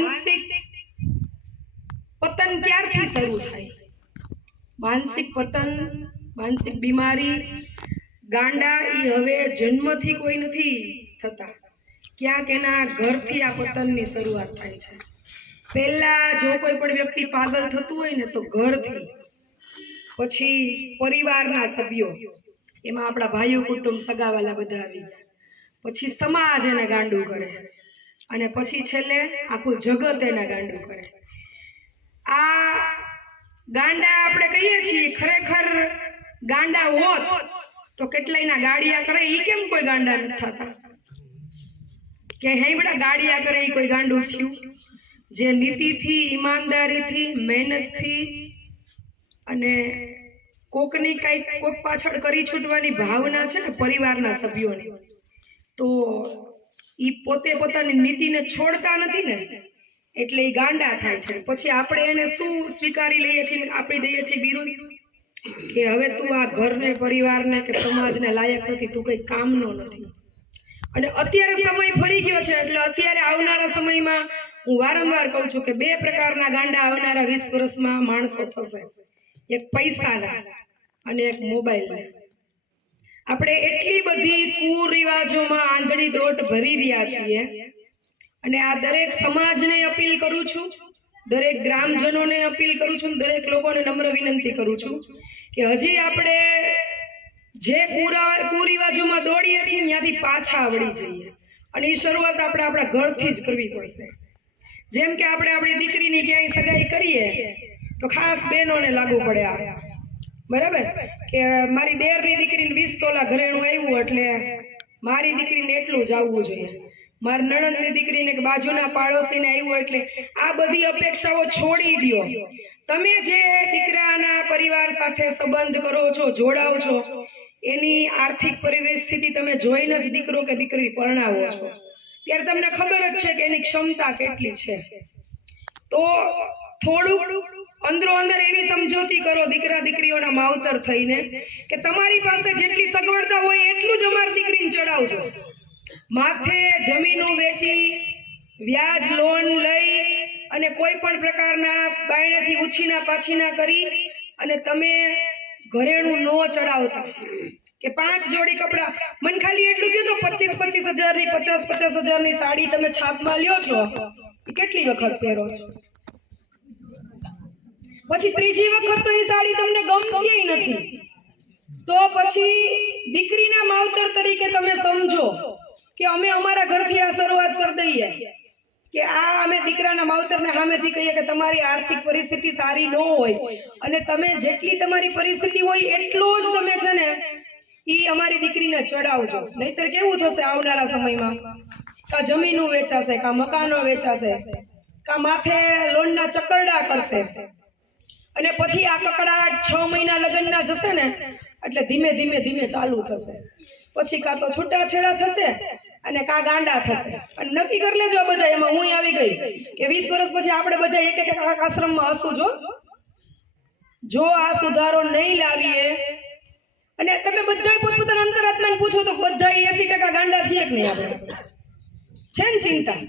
માનસિક પતન ત્યારથી શરૂ થાય? માનસિક પતન, માનસિક બીમારી, ગાંડા એ હવે જન્મથી કોઈ નથી થતા. ક્યાંક એના ઘરથી આ પતનની શરૂઆત થાય છે. પહેલા જો કોઈ પણ વ્યક્તિ પાગલ થતું હોય ને તો ઘરથી, પછી પરિવારના સભ્યો, એમાં આપણા ભાઈઓ કુટુંબ સગાવાલા બધા આવી ગયા. પછી સમાજ એને ગાંડું કરે. અને પછી છેલ્લે આખું જગત એના ગાંડું કરે. આ ગાંડા આપણે કહીએ છીએ ખરેખર ગાંડા હોત તો કેટલાયના ગાડિયા કરે એ કેમ કોઈ ગાંડા નથી થતા? કે હેંબડા ગાડિયા કરે એ કોઈ ગાંડું થયું? જે નીતિથી, ઈમાનદારીથી, મહેનતથી અને કોકની કાંઈક કોક પાછળ કરી છૂટવાની ભાવના છે ને પરિવારના સભ્યોની, તો ઈ પોતે પોતાની નીતિને છોડતા નથી ને, એટલે એ ગાંડા થાય છે. પછી આપણે એને શું સ્વીકારી લઈએ છીએ આપી દઈએ છીએ વિરુદ્ધ કે હવે તું આ ઘરને, પરિવારને કે સમાજને લાયક નથી, તું કઈ કામનો નથી. અને અત્યારે સમય ફરી ગયો છે, એટલે અત્યારે આવનારા સમયમાં હું વારંવાર કહું છું કે બે પ્રકારના ગાંડા આવનારા વીસ વર્ષમાં માણસો થશે. એક પૈસાના અને એક મોબાઈલ આપણે એટલી બધી કુરિવાજોમાં આંધળી દોટ ભરી રહ્યા છીએ. અને આ દરેક સમાજને અપીલ કરું છું, દરેક ગ્રામજનોને અપીલ કરું છું દરેક લોકોને નમ્ર વિનંતી કરું છું કે હજી આપણે જે કુરિવાજોમાં દોડીએ છીએ, ત્યાંથી પાછા આવડી જઈએ. અને એ શરૂઆત આપણે આપણા ઘરથી જ કરવી પડશે. જેમ કે આપણે આપણી દીકરીની ક્યાંય સગાઈ કરીએ, તો ખાસ બહેનોને લાગુ પડે આ. બરાબર? કે મારી દેરની દીકરીને તોલા ઘરેણું આવ્યું એટલે મારી દીકરીને એટલું જ આવવું જોઈએ. મારી નણંદની દીકરીને કે બાજુના પાડોશીને આવ્યું એટલે આ બધી અપેક્ષાઓ છોડી દો તમે જે દીકરાના પરિવાર સાથે સંબંધ કરો છો જોડાવ છો, એની આર્થિક પરિસ્થિતિ તમે જોઈને જ દીકરો કે દીકરી પરણાવો છો. ત્યારે તમને ખબર જ છે કે એની ક્ષમતા કેટલી છે. તો થોડુંક અંદરો અંદર એવી સમજૂતી કરો, દીકરા, દીકરીઓના માવતર થઈને, કે તમારી પાસે જેટલી સગવડતા હોય એટલું જ અમારી દીકરીને ચડાવજો. માથે જમીનો વેચી, વ્યાજ લોન લઈ અને કોઈ પણ પ્રકારના બાયણાથી ઉછીના પાછીના કરી અને તમે ઘરેણું નો ચડાવતા. કે પાંચ જોડી કપડાં. મને ખાલી એટલું કીધું પચીસ પચીસ હજારની, પચાસ પચાસ હજારની સાડી તમે છાપમાં લ્યો છો. કેટલી વખત પહેરો છો? પછી ત્રીજી વખત તો એ સાડી તમને ગમતી નથી. તો પછી દીકરીના માવતર તરીકે તમે સમજો કે અમે અમારા ઘરથી આ શરૂઆત કરી દઈએ. કે આ અમે દીકરાના માવતરને સામેથી કહીએ કે તમારી આર્થિક પરિસ્થિતિ સારી ન હોય અને તમે જેટલી તમારી પરિસ્થિતિ હોય એટલો જ તમે છે ને એ અમારી દીકરીને ચડાવજો. નહીતર કેવું થશે આવનારા સમયમાં? કા જમીનો વેચાશે, કા મકાનો વેચાશે, કા માથે લોનના ચકરડા કરશે? અને પછી આ કકડાટ છ મહિના લગ્નના જશે ને, એટલે ધીમે ધીમે ધીમે ચાલુ થશે. પછી કાં તો છૂટાછેડા થશે અને કા ગાંડા થશે. અને નક્કી કરી લેજો બધા એમાં, હું આવી ગઈ. કે વીસ વર્ષ પછી આપણે બધા એક એક એક આશ્રમમાં હસું જો. જો આ સુધારો નહીં લાવીએ. અને તમે બધા પોતપોતાના અંતરાત્માને પૂછો તો બધા એસી ટકા ગાંડા છીએ કે નહીં આપણે? છે ને ચિંતા?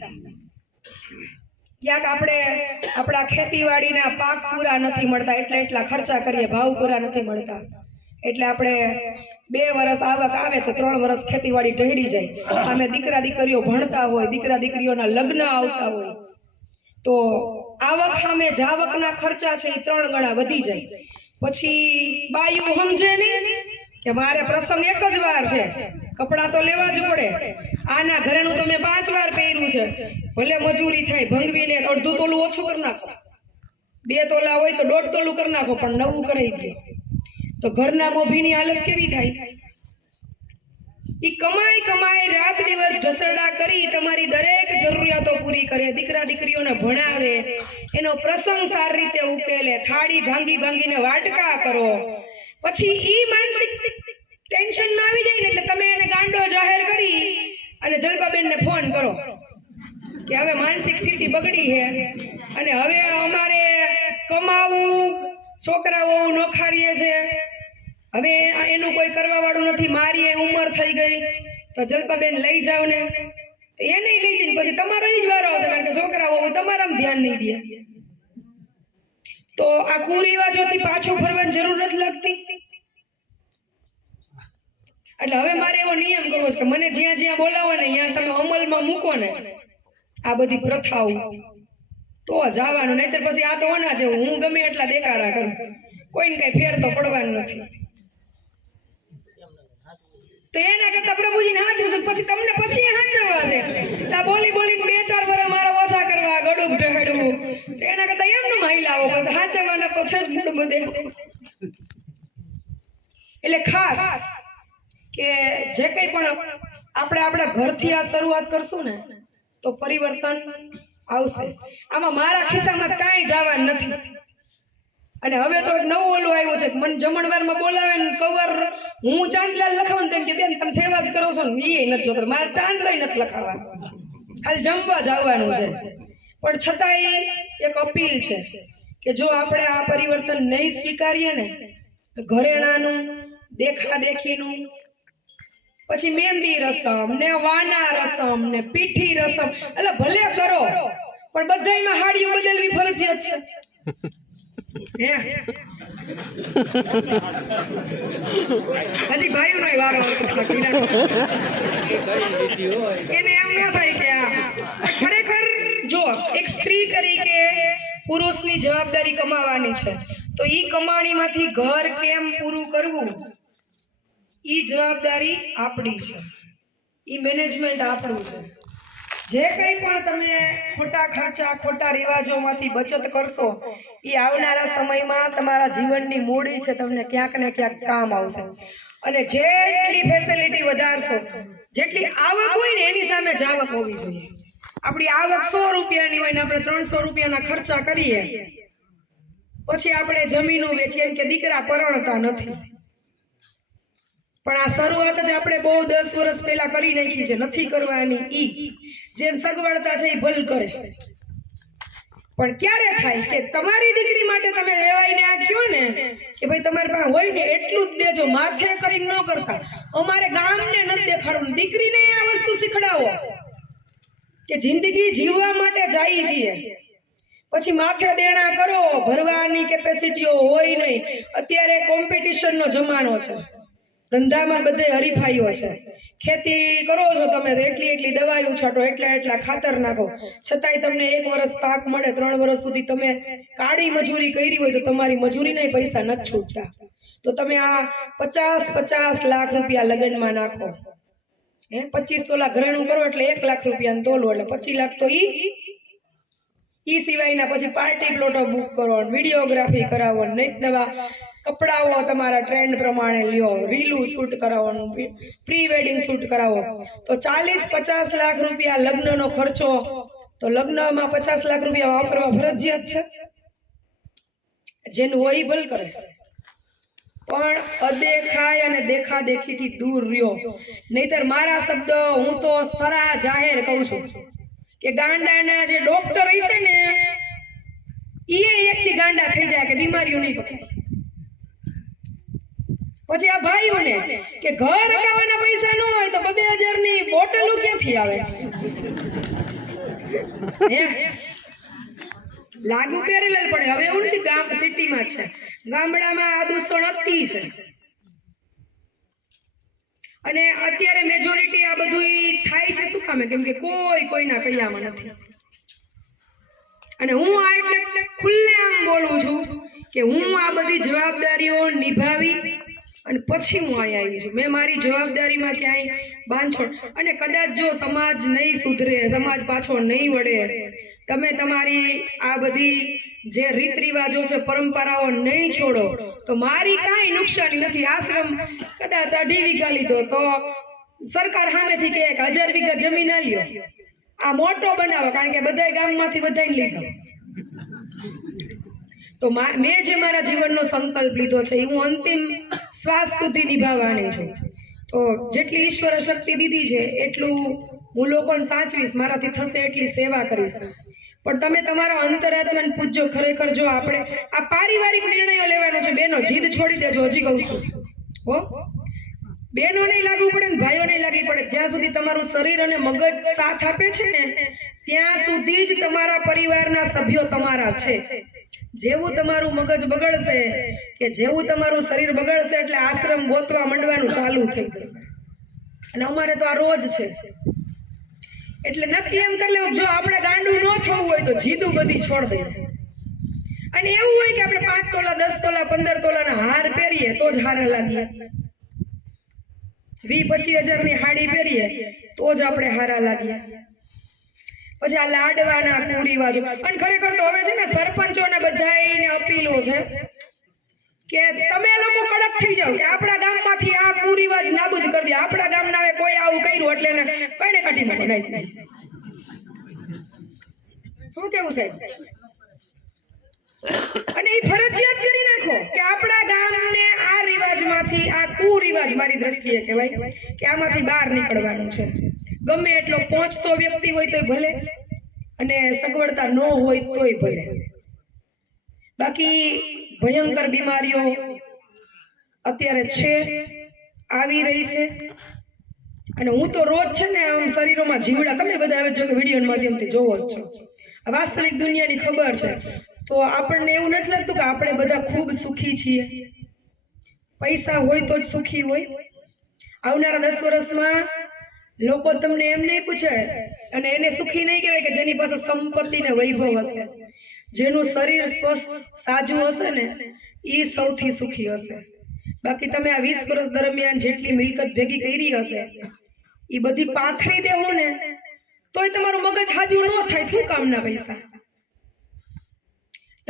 ક્યાંક આપણે આપણા ખેતીવાડીના પાક પૂરા નથી મળતા, એટલા એટલા ખર્ચા કરીએ, ભાવ પૂરા નથી મળતા. એટલે આપણે બે વર્ષ આવક આવે તો ત્રણ વર્ષ ખેતીવાડી ઢળી જાય. અમે દીકરા દીકરીઓ ભણતા હોય, દીકરા દીકરીઓના લગ્ન આવતા હોય. તો આવક સામે જાવકના ખર્ચા છે એ ત્રણ ગણા વધી જાય. પછી બાયું સમજે નહીં? કે મારે પ્રસંગ એક જ વાર છે. કપડાં તો લેવા જ પડે. આના ઘરેણું તમે પાંચ વાર પહેર્યું છે. ભલે મજૂરી થાય, ભંગવીને અડધું તોલું ઓછું કરી નાખો. બે તોલા હોય તો દોઢ તોલું કરી નાખો, પણ નવું કરાવી દો તો ઘરના મોભીની હાલત કેવી થાય? એ કમાઈ કમાઈ રાત દિવસ ઢસરડા કરી તમારી દરેક જરૂરિયાતો પૂરી કરે. દીકરા દીકરીઓને ભણાવે. એનો પ્રસંગ સારી રીતે ઉકેલે. થાળી ભાંગી ભાંગીને વાટકા કરો. પછી ઈ માનસિક ટેન્શનમાં આવી જાય ને એટલે તમે એને ગાંડો જાહેર કરી અને જલપાબેનને ફોન કરો કે હવે માનસિક સ્થિતિ બગડી છે અને હવે અમારે કમાવું, છોકરાઓ નોખારીએ છે. હવે એનું કોઈ કરવા વાળું નથી, મારી એ ઉંમર થઈ ગઈ. તો જલપાબેન લઈ જાવ ને એને લઈ જઈને પછી તમારો જ વારો આવશે, કારણ કે છોકરાઓ તમારામાં ધ્યાન નહીં દે. તો આ કુરિવાજોથી પાછો ફરવાની જરૂર નથી લાગતી. એટલે હવે મારે એવો નિયમ કરવો છે કે મને જ્યાં જ્યાં બોલાવો ને ત્યાં તમે અમલમાં મૂકો ને આ બધી પ્રથાઓ. તો જવાનું નહીતર પછી આ તો ઓના જેવું, હું ગમે એટલા દેકારા કરું. કોઈને કઈ ફેર તો પડવાનું નથી. તો એના કરતા પ્રભુજી હાચવું છે પછી તમને પછી હાચવવા છે. આ બોલી બોલીને બે ચાર વર મારા ઓછા કરવા, ગળું ઢહેડવું તો એના કરતા એમનું મહિલાઓ પણ હાચવવાના તો છે જ થોડું બધે. એટલે ખાસ કે જે કંઈ પણ આપણે આપણા ઘરથી આ શરૂઆત કરશું ને, તો પરિવર્તન આવશે. આમાં મારા ખિસ્સામાં કાંઈ જવાનું નથી. અને હવે તો એક નવું ઓલું આવ્યું છે મન જમણવારમાં બોલાવે ને કવર હું ચાંદલાલ લખાવું તેમ કે બેન, તમે સેવા જ કરો છો ને એ નથી જોતો. મારે ચાંદલાય નથી લખાવા. ખાલી જમવા જવાનું છે. પણ છતાંય એક અપીલ છે કે જો આપણે આ પરિવર્તન નહીં સ્વીકારીએ ને ઘરેણાનું દેખા દેખીનું પછી મહેંદી રસમ ને વાના રસમ ને પીઠી રસમ, એટલે ભલે કરો, પણ બધાયમાં હાડીઓ બદલવી ફરજિયાત છે. હે? ભાઈ નો વારો. એને એમ ના થાય કે ખરેખર જો, એક સ્ત્રી તરીકે પુરુષની જવાબદારી કમાવાની છે, તો એ કમાણીમાંથી ઘર કેમ પૂરું કરવું? એ જવાબદારી આપણી છે. ઈ મેનેજમેન્ટ આપણું છે. જે કંઈ પણ તમે ખોટા ખર્ચા, ખોટા રિવાજોમાંથી બચત કરશો, એ આવનારા સમયમાં તમારા જીવનની મૂડી છે, તમને ક્યાંક ને ક્યાંક કામ આવશે. અને જેટલી ફેસિલિટી વધારશો, જેટલી આવક હોય ને એની સામે જાવક હોવી જોઈએ. આપણી આવક સો રૂપિયાની હોય ને આપણે ત્રણસો રૂપિયાના ખર્ચા કરીએ, પછી આપણે જમીનો વેચીએ એમ કે દીકરા પરણતા નથી. પણ આ શરૂઆત જ આપણે બહુ દસ વર્ષ પહેલા કરી નાખી છે, નથી કરવાની ઈ. જેમ સગવડતા છે એ ભલ કરે. પણ ક્યારે થાય કે તમારી દીકરી માટે તમે વેવાઈને આ કયો ને કે ભાઈ તમારી પાસે હોય ને એટલું જ દેજો, માથે કરીને ન કરતા. અમારે ગામને નથી દેખાડવું દીકરીને આ વસ્તુ શીખડાવો. કે જિંદગી જીવવા માટે જાય છીએ. પછી માથે દેણા કરો, ભરવાની કેપેસિટીઓ હોય નહીં. અત્યારે કોમ્પિટિશનનો જમાનો છે. ધંધામાં બધે હરીફાઈઓ છે. ખેતી કરો છો તમે એટલી એટલી દવાઈ છાંટો એટલા એટલા ખાતર નાખો. છતાંય તમને એક વર્ષ પાક મળે, ત્રણ વર્ષ સુધી તમે કાળી મજૂરી કરી હોય તો તમારી મજૂરીના પૈસા નથી છૂટતા. તો તમે આ પચાસ પચાસ લાખ રૂપિયા લગ્નમાં નાખો. હે? પચીસ તોલા ઘરેણું કરો એટલે એક લાખ રૂપિયા તોલો એટલે પચીસ લાખ તો ઈ ઈ સિવાયના પછી પાર્ટી પ્લોટો બુક કરો વિડીયોગ્રાફી કરાવો ને નવા કપડાઓ તમારા ટ્રેન્ડ પ્રમાણે લ્યો. રીલું શૂટ કરાવવાનું પ્રી વેડિંગ શૂટ કરાવો. તો ચાલીસ પચાસ લાખ રૂપિયા લગ્નનો ખર્ચો. તો લગ્નમાં પચાસ લાખ રૂપિયા વાપરવા ફરજિયાત છે? જેનું હોય ભલ કરે. પણ અદેખાય અને દેખા દેખીથી દૂર રહ્યો. નહીતર મારા શબ્દ હું તો સરા જાહેર કહું છું કે ગાંડાના જે ડોક્ટર હશે ને એ એકથી ગાંડા થઈ જાય કે બીમારીઓ નહીં પકડાય પછી આ ભાઈઓને કે ઘર અગાવાના પૈસા ન હોય તો બબે હજારની બોટલો ક્યાંથી આવે? લાગુ પેરેલલ પડે. હવે એવું નથી, ગામ સિટીમાં છે. ગામડામાં આ દૂષણ અતિ છે. અને અત્યારે મેજોરિટી આ બધું થાય છે શું કામે? કેમ કે કોઈ કોઈના કહ્યામાં નથી. અને હું આ એટલે ખુલ્લે આમ બોલું છું કે હું આ બધી જવાબદારીઓ નિભાવી અને પછી હું અહીંયા આવી છું. મેં મારી જવાબદારીમાં ક્યાંય બાંધછોડ. અને કદાચ જો સમાજ નહીં સુધરે, સમાજ પાછો નહીં વળે, તમે તમારી આ બધી જે રીત રિવાજો છે, પરંપરાઓ નહીં છોડો, તો મારી કાંઈ નુકસાની નથી. આશ્રમ કદાચ અઢી વીઘા લીધો, તો સરકાર સામેથી કે એક હજાર વીઘા જમીન આલ્યો. આ મોટો બનાવો, કારણ કે બધા ગામમાંથી બધાને જાઓ. તો મા- જે મારા જીવનનો સંકલ્પ લીધો છે એ હું અંતિમ શ્વાસ સુધી નિભાવવાની છું. તો જેટલી ઈશ્વર શક્તિ દીધી છે, એટલું હું લોકોને સાચવીશ, મારાથી થશે એટલી સેવા કરીશ. પણ તમે તમારા અંતરાત્માને પૂછજો ખરેખર જો આપણે આ પારિવારિક નિર્ણયો લેવાનો છે, બેનો, જીદ છોડી દેજો, હજી કહું છું. હો? બેનો નહીં લાગવું પડે ને ભાઈઓ નહીં લાગી પડે. જ્યાં સુધી તમારું શરીર અને મગજ સાથ આપે છે ને, ત્યાં સુધી જ તમારા પરિવારના સભ્યો તમારા છે. જેવું તમારું મગજ બગડશે કે જેવું તમારું શરીર બગડશે એટલે આશ્રમ ગોતવા માંડવાનું ચાલુ થઈ જશે. અને અમારે તો આ રોજ છે. એટલે નક્કી એમ કરી લેવું જો આપણે ગાંડું ન થવું હોય તો જીદું બધી છોડ દઈએ અને એવું હોય કે આપણે પાંચ તોલા, દસ તોલા, પંદર તોલાના હાર પહેરીએ તો જ હારા લાગીએ. વી પચીસ હજારની હાડી પહેરીએ તો જ આપણે હારા લાગીએ. પછી આ લાડવાના કુરિવાજો. અને ખરેખર તો હવે છે ને સરપંચોને બધાયને અપીલો છે કે તમે લોકો કડક થઈ જાઓ કે આપણા ગામમાંથી આ કુરિવાજ નાબૂદ કરી દે. આપણા ગામના હવે કોઈ આવું કર્યું એટલે ને કઈને કાઢી નહીં. શું કેવું સાહેબ? અને એ ફરજિયાત કરી નાખો કે આપણા ગામને આ રિવાજમાંથી, આ કુરિવાજ મારી દ્રષ્ટિએ કહેવાય, કે આમાંથી બહાર નીકળવાનું છે. ગમે એટલો પહોંચતો વ્યક્તિ હોય તોય ભલે, અને સગવડતા ન હોય તોય ભલે. બાકી ભયંકર બીમારીઓ અત્યારે છે, આવી રહી છે. અને હું તો રોજ છે ને આમ શરીરોમાં જીવડા, તમે બધા હવે જો કે વીડિયો માધ્યમથી જોવો જ છો. વાસ્તવિક દુનિયાની ખબર છે. તો આપણને એવું નથી લાગતું કે આપણે બધા ખૂબ સુખી છીએ. પૈસા હોય તો જ સુખી હોય. આવનારા દસ વર્ષમાં લોકો તમને એમ નહીં પૂછે અને એને સુખી નહીં કહેવાય કે જેની પાસે સંપત્તિ ને વૈભવ હશે. જેનું શરીર સ્વસ્થ, સાજું હશે ને એ સૌથી સુખી હશે. બાકી તમે આ વીસ વર્ષ દરમિયાન જેટલી મિલકત ભેગી કરી હશે એ બધી પાથરી દેવું ને, તોય તમારું મગજ હાજુ ન થાય, શું કામના પૈસા?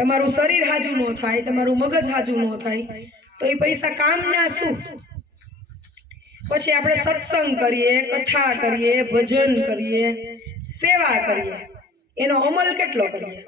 તમારું શરીર હાજુ ન થાય, તમારું મગજ હાજુ ન થાય, તો એ પૈસા કામના શું? પછી આપણે સત્સંગ કરીએ, કથા કરીએ, ભજન કરીએ, સેવા કરીએ. એનો અમલ કેટલો કરીએ?